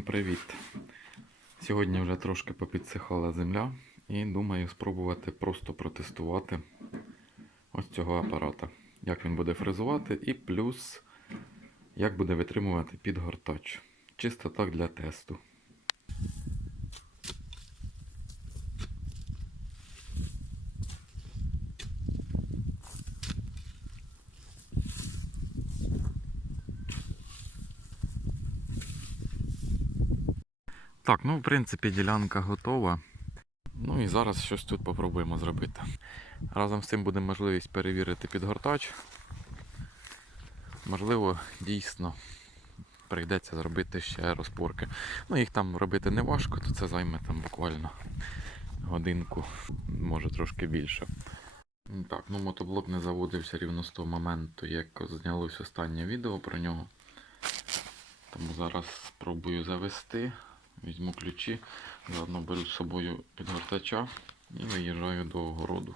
Всім привіт! Сьогодні вже трошки попідсихала земля і думаю спробувати просто протестувати ось цього апарата. Як він буде фрезувати, і плюс як буде витримувати підгортач. Чисто так для тесту. Так, ну в принципі ділянка готова. Ну і зараз щось тут попробуємо зробити. Разом з цим буде можливість перевірити підгортач. Можливо, дійсно прийдеться зробити ще розпорки. Ну, їх там робити не важко, то це займе там буквально годинку, може трошки більше. Так, ну мотоблок не заводився рівно з того моменту, як знялось останнє відео про нього. Тому зараз спробую завести. Візьму ключі, заодно беру з собою підгортача і виїжджаю до огороду.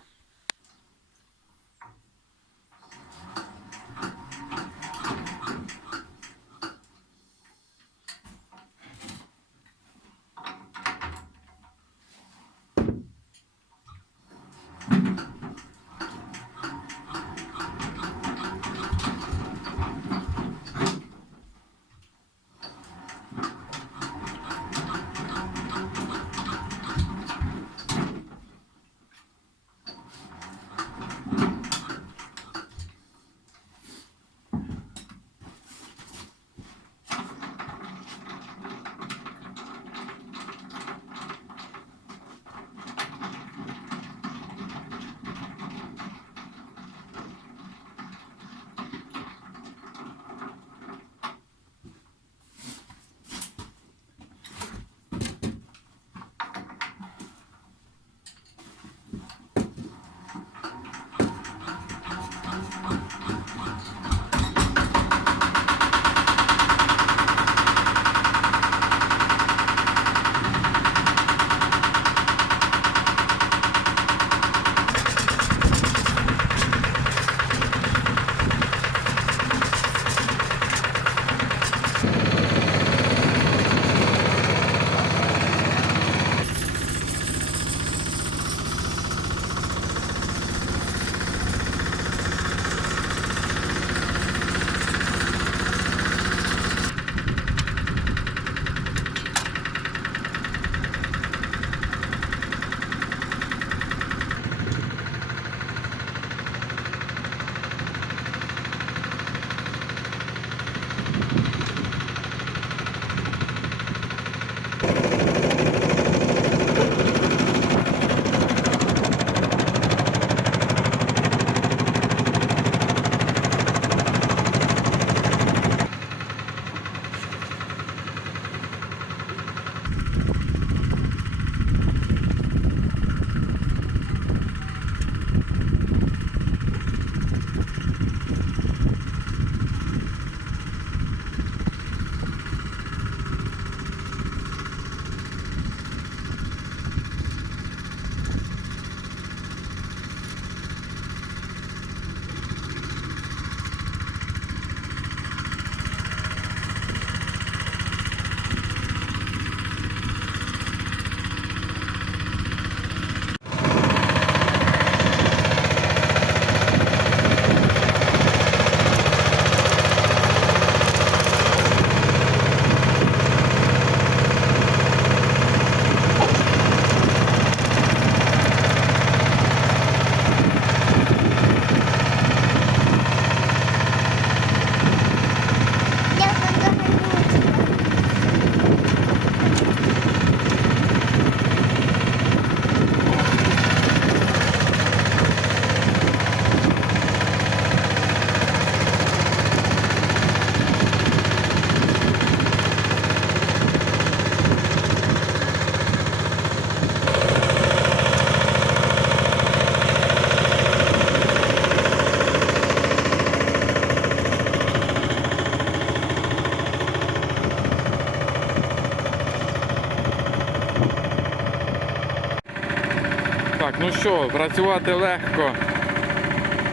що, працювати легко.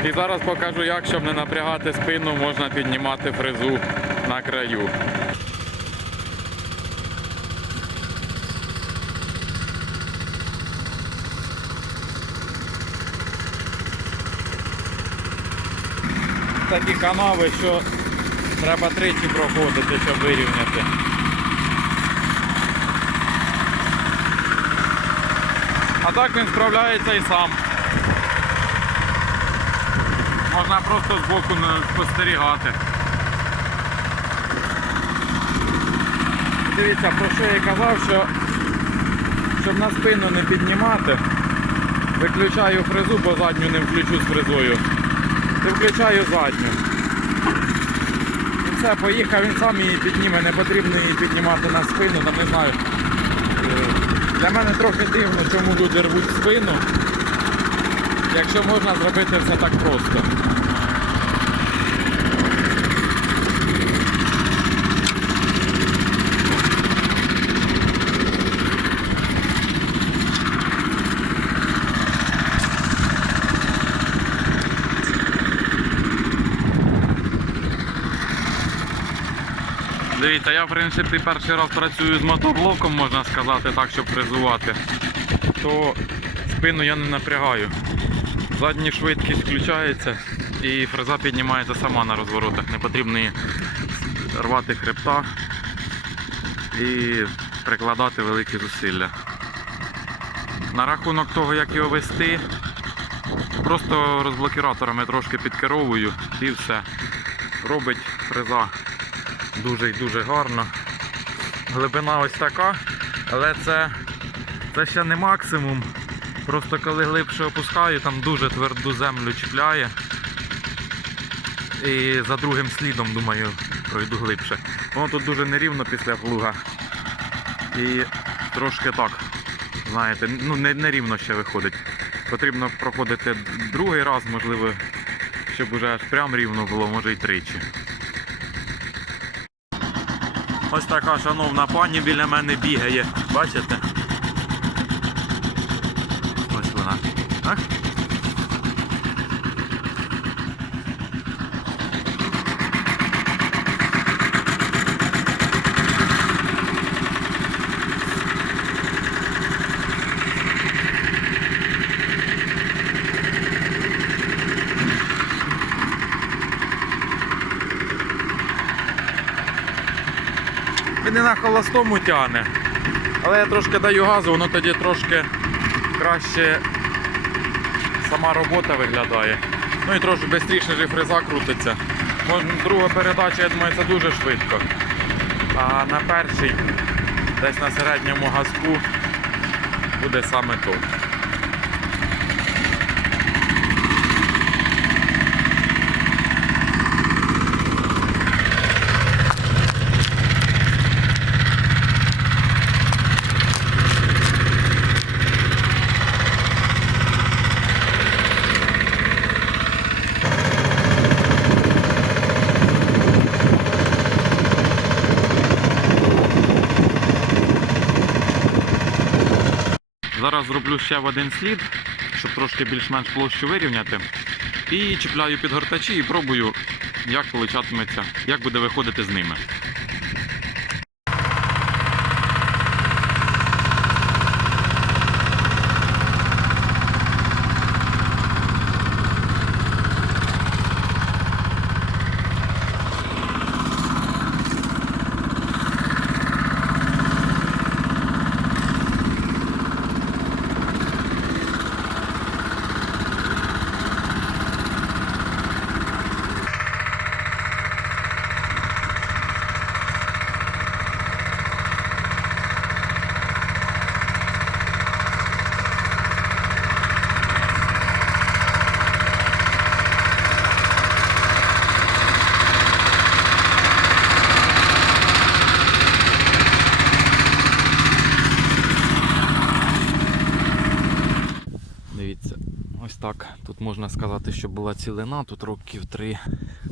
І зараз покажу, як, щоб не напрягати спину, можна піднімати фрезу на краю. Такі канави, що треба тричі проходити, щоб вирівняти. А так він справляється і сам. Можна просто збоку спостерігати. Дивіться, про що я казав, що щоб на спину не піднімати, виключаю фрезу, бо задню не включу з фрезою. І включаю задню. І все, поїхав, він сам її підніме, не потрібно її піднімати на спину, там не знаю. Для мене трохи дивно, чому люди рвуть спину, якщо можна зробити все так просто. Дивіться, я в принципі перший раз працюю з мотоблоком, можна сказати так, щоб фрезувати, то спину я не напрягаю. Задня швидкість включається і фреза піднімається сама на розворотах. Не потрібно її рвати хребта і прикладати великі зусилля. На рахунок того, як його вести, просто розблокіраторами трошки підкеровую і все. Робить фреза дуже і дуже гарно. Глибина ось така, але це, це ще не максимум. Просто коли глибше опускаю, там дуже тверду землю чіпляє. І за другим слідом, думаю, пройду глибше. Воно тут дуже нерівно після плуга. І трошки так, знаєте, ну не, нерівно ще виходить. Потрібно проходити другий раз, можливо, щоб уже аж прям рівно було, може й тричі. Ось така шановна пані біля мене бігає. Бачите? Ось вона. Так? Він і на холостому тягне. Але я трошки даю газу, воно тоді трошки краще сама робота виглядає. Ну і трошки швидше же крутиться. Друга передача, я думаю, це дуже швидко. А на першій, десь на середньому газку, буде саме то. Зараз зроблю ще в один слід, щоб трошки більш-менш площу вирівняти. І чіпляю підгортачі і пробую, як получатиметься, як буде виходити з ними. Можна сказати, що була цілина, тут років три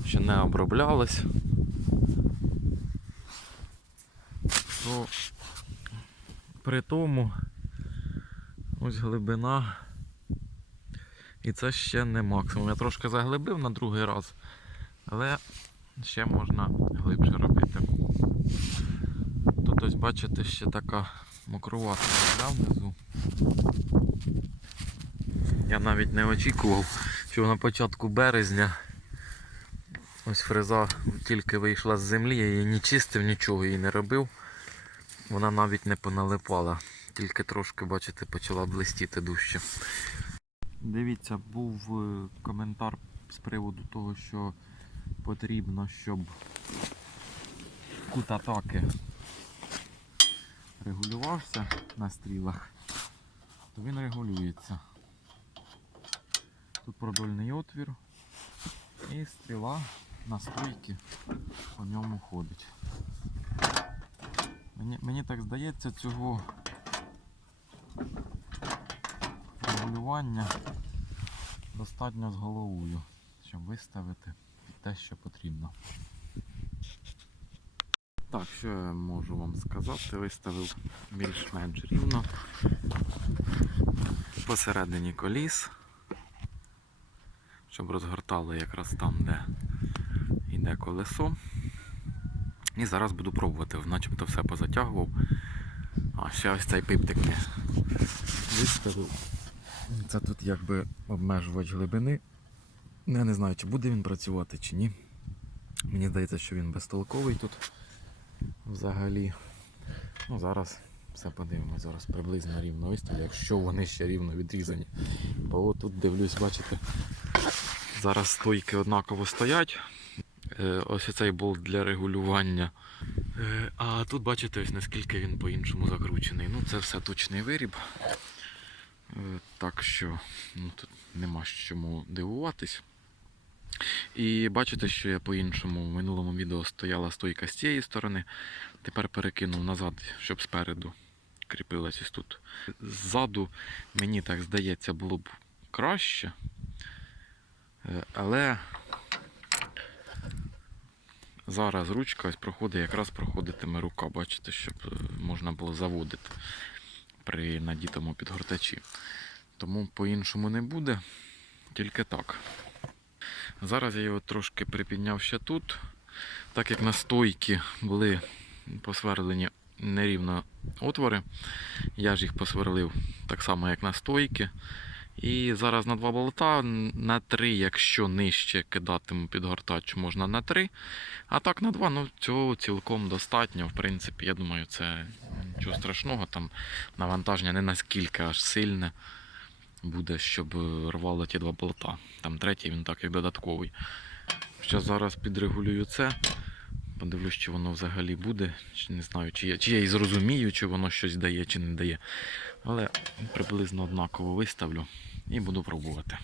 ще не оброблялось. То при тому ось глибина. І це ще не максимум. Я трошки заглибив на другий раз, але ще можна глибше робити. Тут ось бачите, ще така мокрувата земля внизу. Я навіть не очікував, що на початку березня Ось фреза тільки вийшла з землі, я її не чистив, нічого її не робив. Вона навіть не поналипала. Тільки трошки, бачите, почала блистіти дужче. Дивіться, був е, коментар з приводу того, що потрібно, щоб кут атаки регулювався на стрілах, то він регулюється. Тут продольний отвір і стріла на стойці по ньому ходить. Мені, мені так здається, цього регулювання достатньо з головою, щоб виставити під те, що потрібно. Так, що я можу вам сказати? Виставив більш-менш рівно. Посередині коліс, щоб розгортало якраз там, де йде колесо. І зараз буду пробувати, начебто все позатягував. А ще ось цей пиптик не виставив. Це тут якби обмежувач глибини. Ну, Я не знаю, чи буде він працювати, чи ні. Мені здається, що він безтолковий тут взагалі. Ну, зараз все подивимось, зараз приблизно рівно виставлю, якщо вони ще рівно відрізані. Бо тут дивлюсь, бачите, зараз стойки однаково стоять. Е, Ось цей болт для регулювання. Е, А тут бачите, ось наскільки він по-іншому закручений. Ну, це все точний виріб. Е, Так що ну, тут нема з чому дивуватись. І бачите, що я по-іншому в минулому відео стояла стойка з цієї сторони. Тепер перекинув назад, щоб спереду кріпилась ось тут. Ззаду, мені так здається, було б краще. Е, Але зараз ручка ось проходить, якраз проходитиме рука, бачите, щоб е, можна було заводити при надітому підгортачі. Тому по-іншому не буде, тільки так. Зараз я його трошки припідняв ще тут, так як на стойки були посверлені нерівно отвори, я ж їх посверлив так само, як на стойки. І зараз на два болта, на три, якщо нижче кидатиму підгортач, можна на три. А так на два, ну цього цілком достатньо. В принципі, я думаю, це нічого страшного. Там навантаження не наскільки аж сильне буде, щоб е, рвало ті два болта. Там третій він так як додатковий. Ще зараз підрегулюю це. Подивлюсь, чи воно взагалі буде. Чи не знаю, чи я, чи я і зрозумію, чи воно щось дає, чи не дає. Але приблизно однаково виставлю і буду пробувати.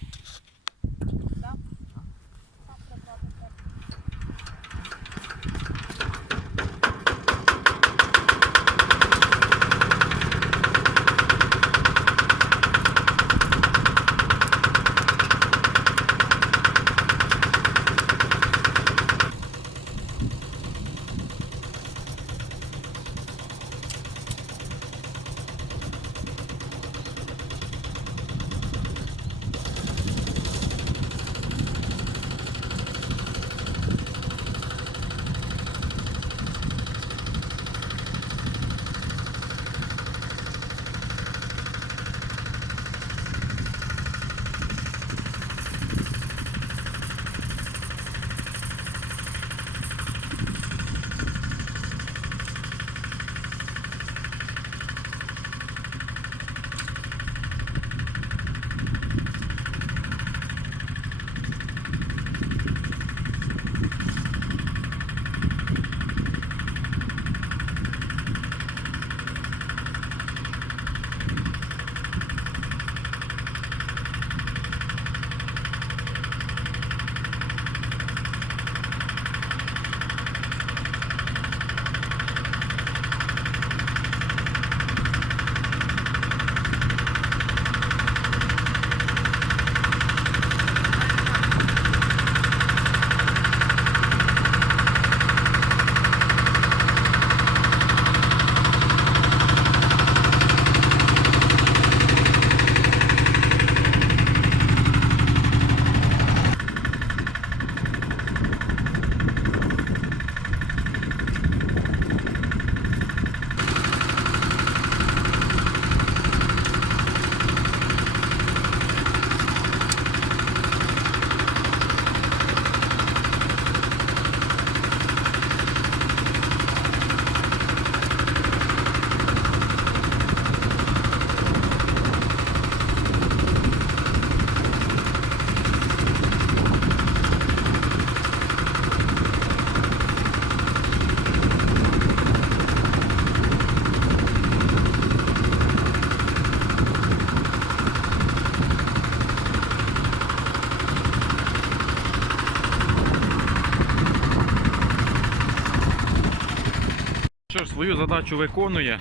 Задачу виконує.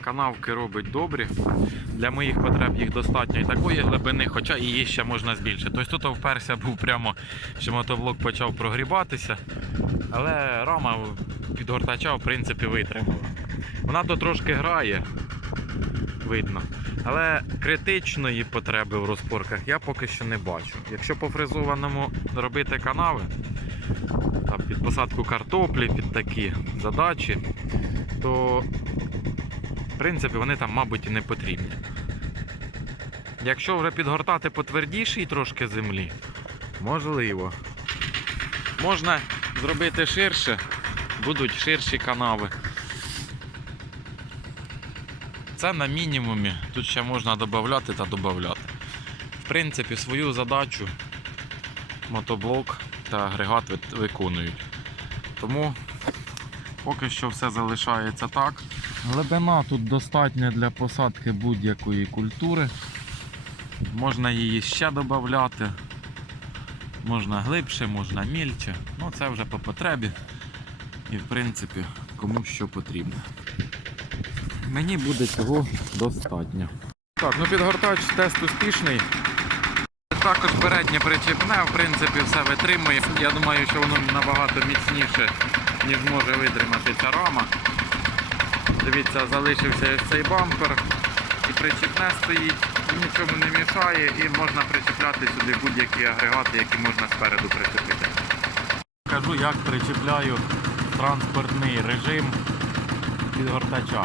Канавки робить добрі. Для моїх потреб їх достатньо і такої глибини, хоча її ще можна збільшити. Тобто тут вперся був прямо, що мотоблок почав прогрібатися, але рама підгортача в принципі витримала. Вона то трошки грає, видно. Але критичної потреби в розпорках я поки що не бачу. Якщо по фрезованому робити канави, під посадку картоплі, під такі задачі, то в принципі вони там, мабуть, і не потрібні. Якщо вже підгортати по твердішій трошки землі, можливо. Можна зробити ширше, будуть ширші канави. Це на мінімумі. Тут ще можна додати та додати. В принципі, свою задачу мотоблок та агрегат виконують. Тому поки що все залишається так. Глибина тут достатня для посадки будь-якої культури. Можна її ще додати. Можна глибше, можна мільче. Ну це вже по потребі. І в принципі кому що потрібно. Мені буде цього достатньо. Так, ну підгортач тест успішний. Також переднє причепне, в принципі, все витримує. Я думаю, що воно набагато міцніше, ніж може витримати ця рама. Дивіться, залишився ось цей бампер. І причепне стоїть, нічому не мішає, і можна причепляти сюди будь-які агрегати, які можна спереду причепити. Кажу, як причепляю транспортний режим підгортача.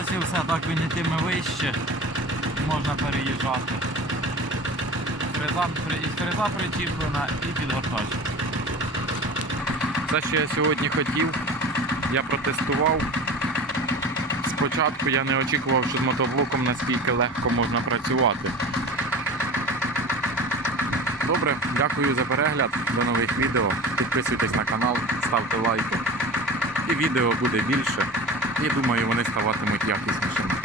Ось і все, так він ітиме вище, можна переїжджати. Фреза, і фреза причіплена і підгортач. Це, що я сьогодні хотів, я протестував. Спочатку я не очікував, що з мотоблоком наскільки легко можна працювати. Добре, дякую за перегляд. До нових відео. Підписуйтесь на канал, ставте лайки. І відео буде більше. І думаю, вони ставатимуть якіснішими.